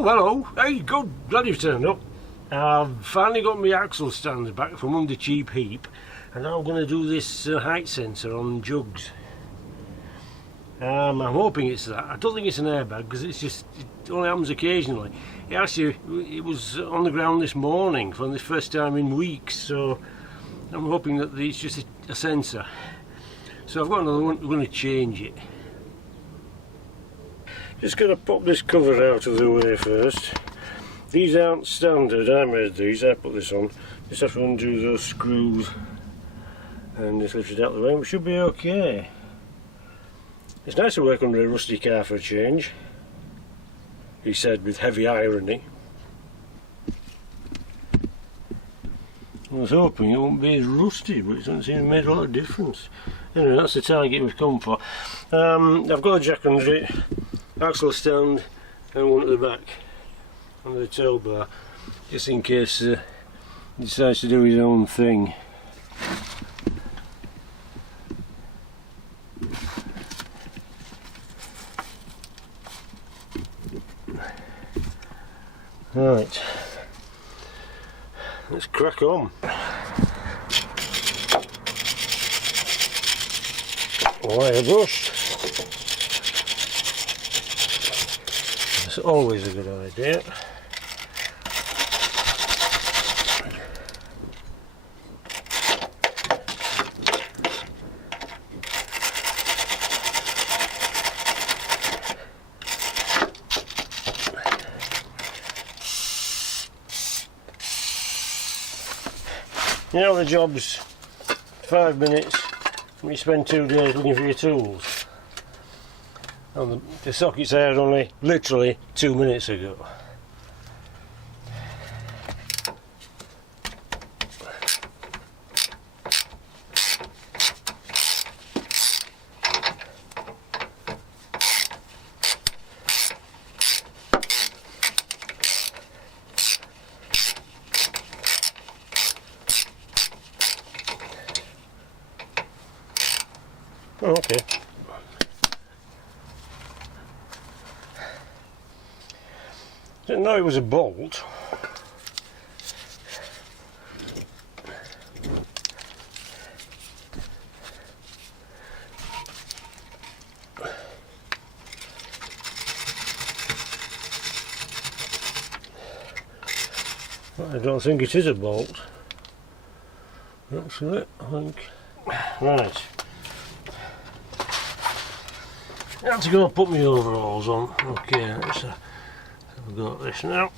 Oh, hello. Hey, good. Glad you've turned up. I've finally got my axle stands back from under Cheap Heap, and now I'm going to do this height sensor on jugs. I'm hoping it's that. I don't think it's an airbag because it only happens occasionally. It was on the ground this morning for the first time in weeks, so I'm hoping that it's just a sensor. So I've got another one. I'm going to change it. Just going to pop this cover out of the way first. These aren't standard. I made these. I put this on. Just have to undo those screws and just lift it out of the way. We should be okay. It's nice to work under a rusty car for a change, he said with heavy irony. I was hoping it wouldn't be as rusty, but it doesn't seem to make a lot of difference. Anyway, that's the target we've come for. I've got a jack under it, axle stand, and one at the back, under the tail bar, just in case he decides to do his own thing. Right, let's crack on. Wire brush. That's always a good idea. You know the job's 5 minutes and you spend 2 days looking for your tools. And the socket's aired only literally 2 minutes ago. Oh, okay. Didn't know it was a bolt. I don't think it is a bolt. That's it, I think. Right. I have to go and put my overalls on. Okay, let's have a go at this now.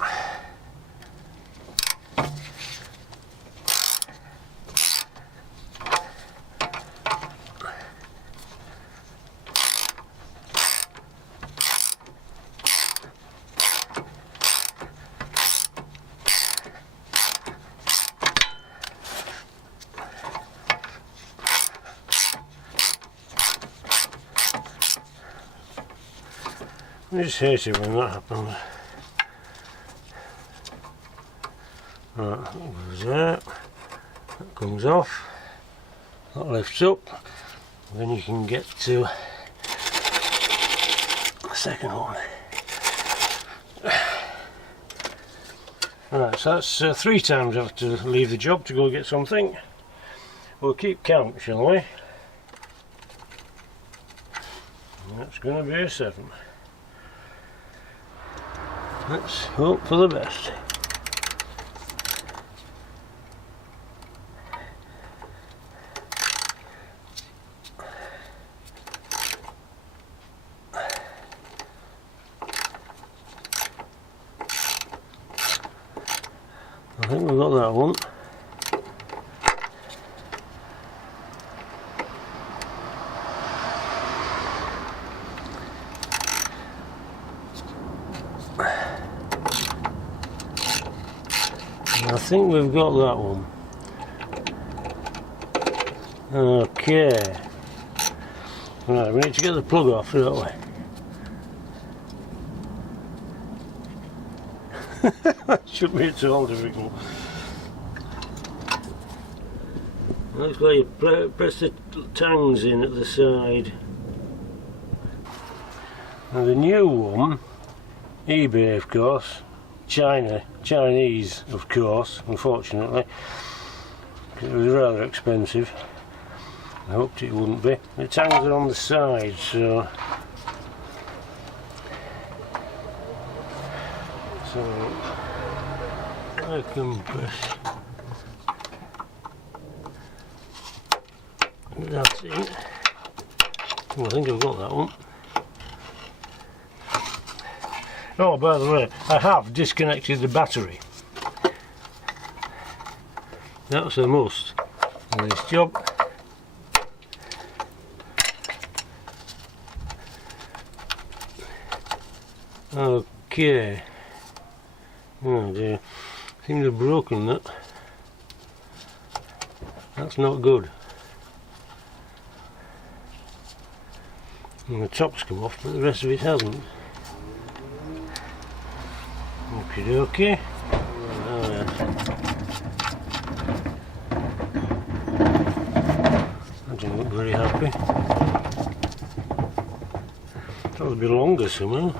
I just hate it when that happens. Right, that goes there, that comes off, that lifts up, then you can get to the second one. Right, so that's 3 times I have to leave the job to go get something. We'll keep count, shall we? That's going to be a 7. Let's hope for the best. I think we've got that one. I think we've got that one. Okay. Right, we need to get the plug off, don't we? That shouldn't be at all difficult. Looks like you press the tangs in at the side. Now the new one eBay, of course. Chinese, of course, unfortunately. It was rather expensive. I hoped it wouldn't be. It hangs on the side, so I can press. That's it. Oh, I think I've got that one. Oh, by the way, I have disconnected the battery. That's a must in this job. Okay. Oh dear. Seems to have broken that. That's not good. And the top's come off, but the rest of it hasn't. Okie dokie. I don't look very happy. That would be longer somehow.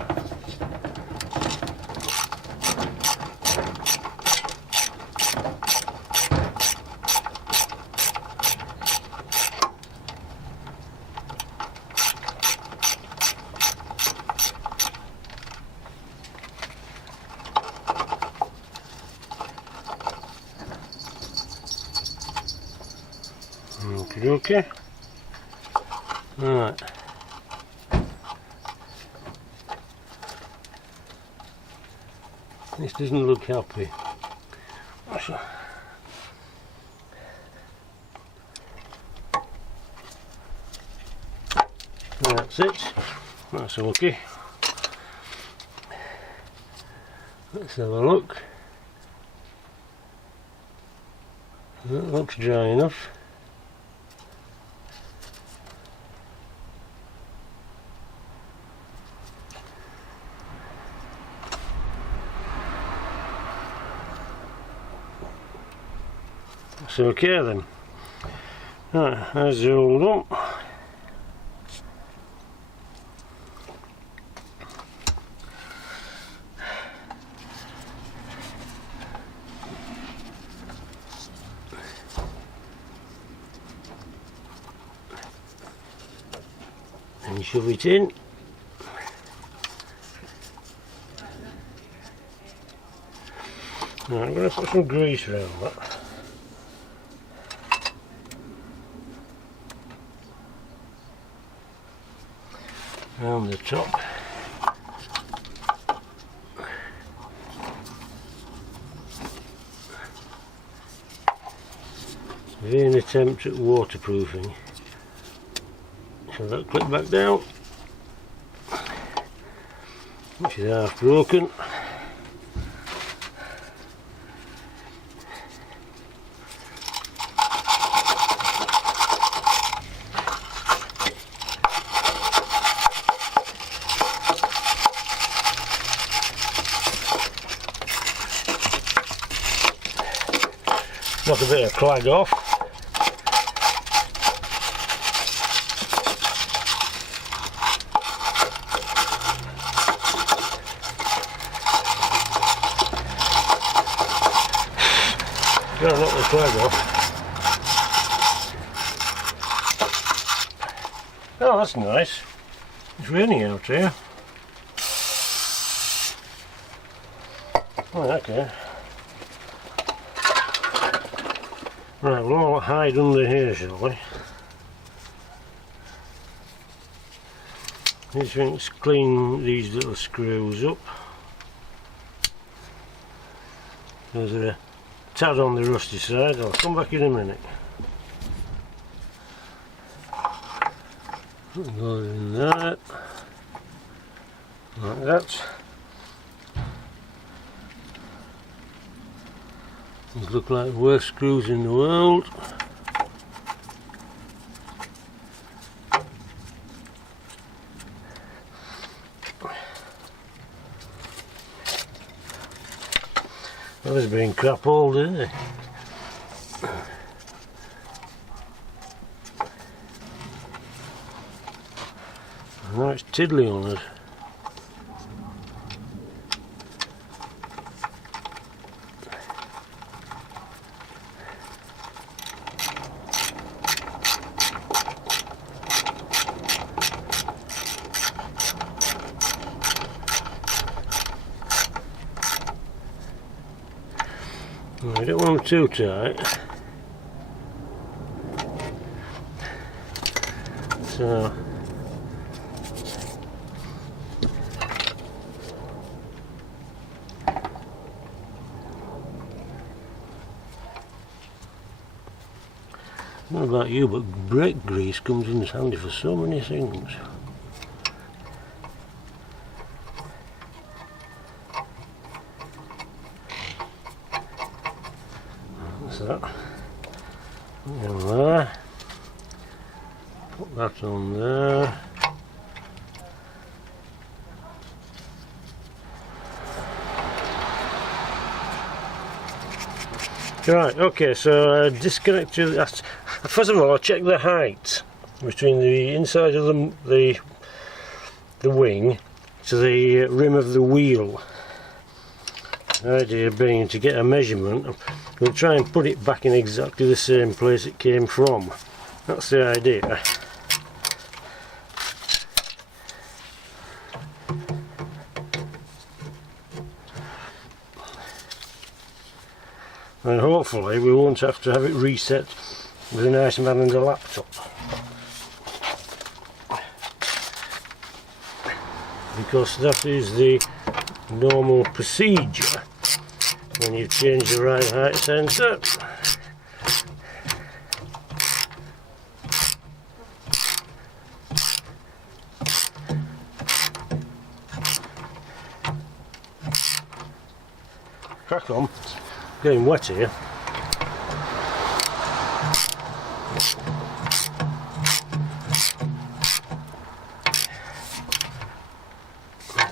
Okay. Right. This doesn't look happy. That's it. That's okay. Let's have a look. That looks dry enough. It's okay then. Right, that's all done. And shove it in. Right, I'm going to put some grease around that. Around the top. Vain attempt at waterproofing. So that clip back down, which is half broken. Knock a bit of clag off. Gotta knock the clag off. Oh, that's nice. It's raining out here. Oh, okay. Right, we'll all hide under here, shall we? Let's clean these little screws up. Those are a tad on the rusty side. I'll come back in a minute. Go in there, like that. These look like the worst screws in the world. Well, there's been crap all day. Now it's tiddly on it. I don't want them too tight. So I don't know about you, but brake grease comes in handy for so many things. What's that? On there. Put that on there. Right, okay, so disconnect to that. First of all, I'll check the height between the inside of the wing to the rim of the wheel. The idea being to get a measurement, we'll try and put it back in exactly the same place it came from. That's the idea. And hopefully we won't have to have it reset with a nice man and a laptop. Because that is the normal procedure when you've changed the right height sensor. Crack on, it's getting wet here.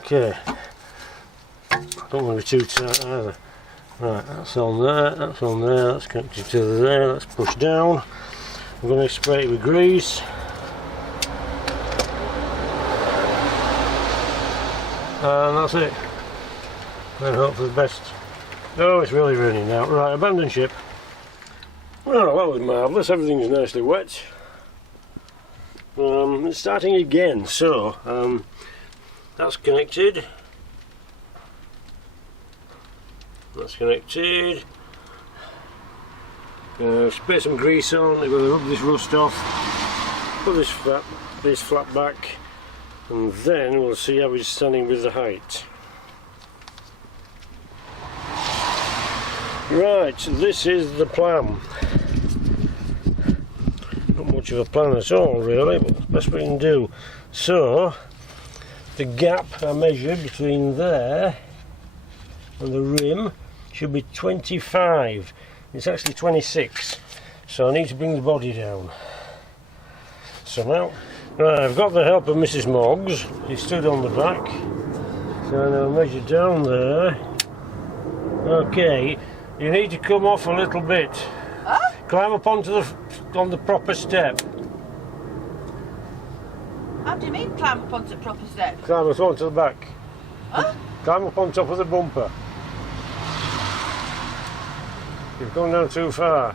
Okay, don't want to be too tight either. Right, that's on there, that's on there, that's connected to there, let's push down. I'm going to spray it with grease. And that's it. And hope for the best. Oh, it's really raining now. Right, abandon ship. Well, that was marvellous, everything's nicely wet. Starting again, so that's connected. That's connected. Spray some grease on. I'm going to rub this rust off. Put this flat back, and then we'll see how it's standing with the height. Right, this is the plan. Not much of a plan at all, really, but it's the best we can do. So, the gap I measured between there and the rim should be 25. It's actually 26, so I need to bring the body down. So now, right, I've got the help of Mrs. Moggs. He stood on the back, so I'm going to measure down there. Okay, you need to come off a little bit. Huh? Climb up on the proper step. How do you mean climb up onto the proper step? Climb up onto the back. Huh? Climb up on top of the bumper. You've gone down too far.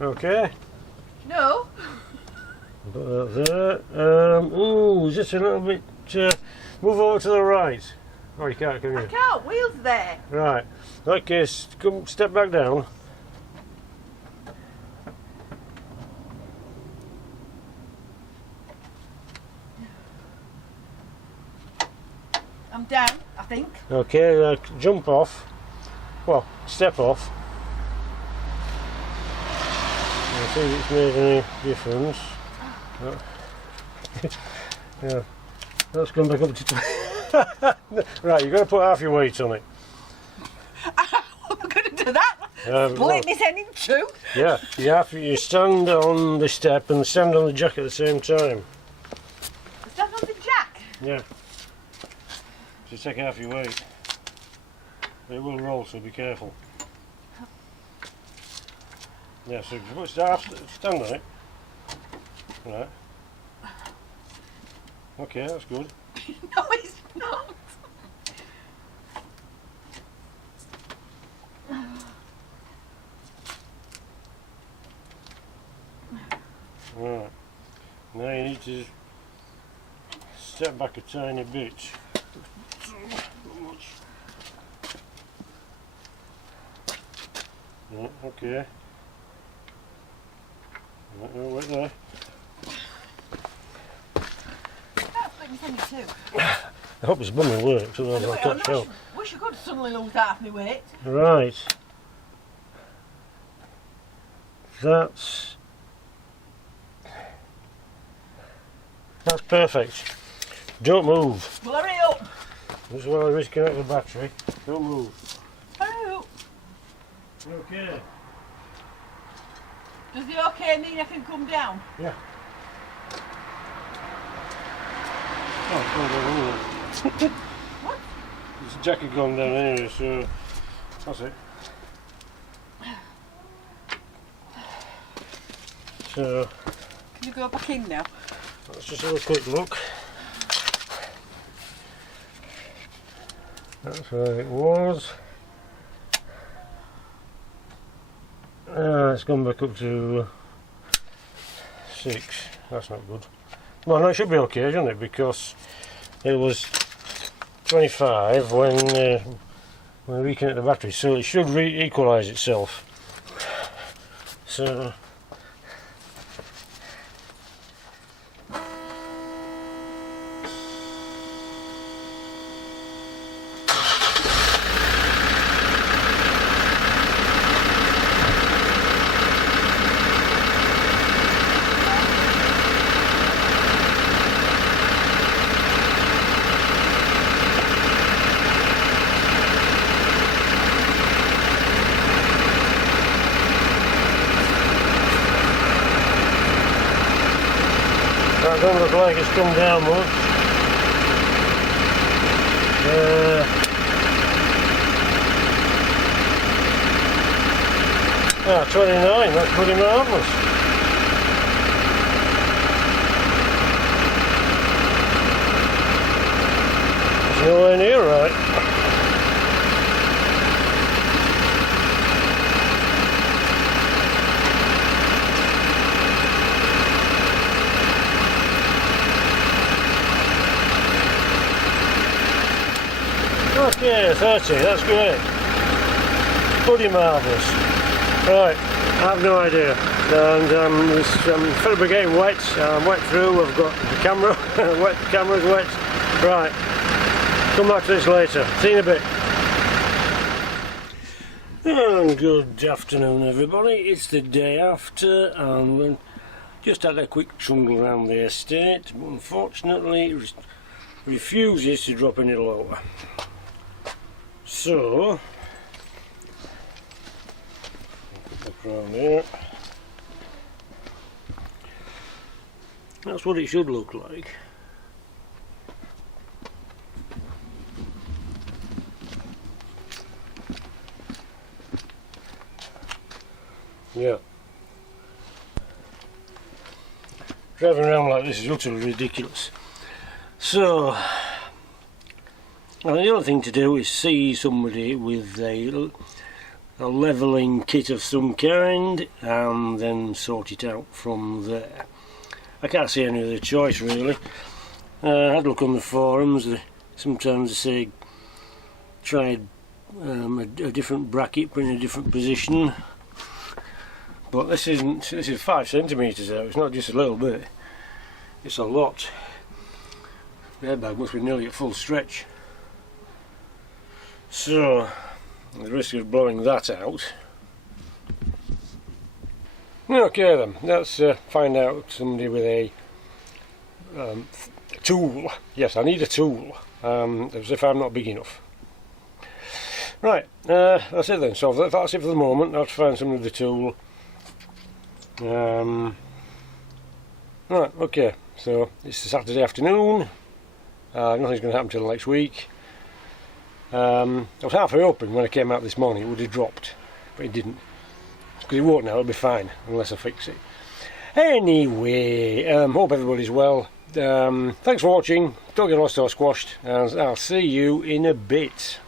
Okay. No. Put that there. Ooh, just a little bit. Move over to the right. Oh, you can't, can you? I can't. Wheels there. Right. Okay, come step back down. I'm down, I think. Okay, jump off. Well, step off. I see if it's made any difference. Yeah, that's gone back up to right, you've got to put half your weight on it. I'm going to do that. Split this head in two. Yeah, you stand on the step and stand on the jack at the same time. Stand on the jack? Yeah. Just take half your weight. It will roll, so be careful. Yeah, so stand on it. Right. Okay, that's good. No, it's not. Right. Now you need to step back a tiny bit. Yeah, okay. Wait there. Let me send you two. I hope this bumming works, otherwise I'll touch hell. Wish you could suddenly lose half my weight. Right. That's perfect. Don't move. Well, hurry up. This is while I disconnect the battery. Don't move. Hurry up. Okay. Does the okay mean I can come down? Yeah. Oh, it's gone down anyway. What? This jacket gone down anyway, so that's it. So Can you go back in now? let's just have a quick look. That's where it was. It's gone back up to 6. That's not good. Well, no, it should be okay, shouldn't it? Because it was 25 when we reconnect the battery, so it should equalise itself. So. That don't look like it's come down much. 29, that's pretty marvellous. It's nowhere near right. Okay, 30, that's great. Pretty marvellous. Right, I have no idea. And this Philip getting wet, I'm wet through, I've got the camera, wet, the camera's wet. Right, come back to this later. See you in a bit. And good afternoon everybody, it's the day after and we just had a quick trundle around the estate, but unfortunately it refuses to drop any lower. So, look around here. That's what it should look like. Yeah. Driving around like this is utterly ridiculous. So, and the other thing to do is see somebody with a levelling kit of some kind and then sort it out from there. I can't see any other choice really. I had a look on the forums, sometimes they say try a different bracket but in a different position. But this is 5 centimetres out, it's not just a little bit, it's a lot. The airbag must be nearly at full stretch. So, the risk of blowing that out. Okay then, let's find out somebody with a tool. Yes, I need a tool, as if I'm not big enough. Right, that's it then, so that's it for the moment. I'll have to find somebody with a tool. Right, okay, so it's a Saturday afternoon, nothing's going to happen till next week. I was half hoping when I came out this morning it would have dropped, but it didn't, because it won't now, it'll be fine unless I fix it. Anyway, hope everybody's well. Thanks for watching, don't get lost or squashed, and I'll see you in a bit.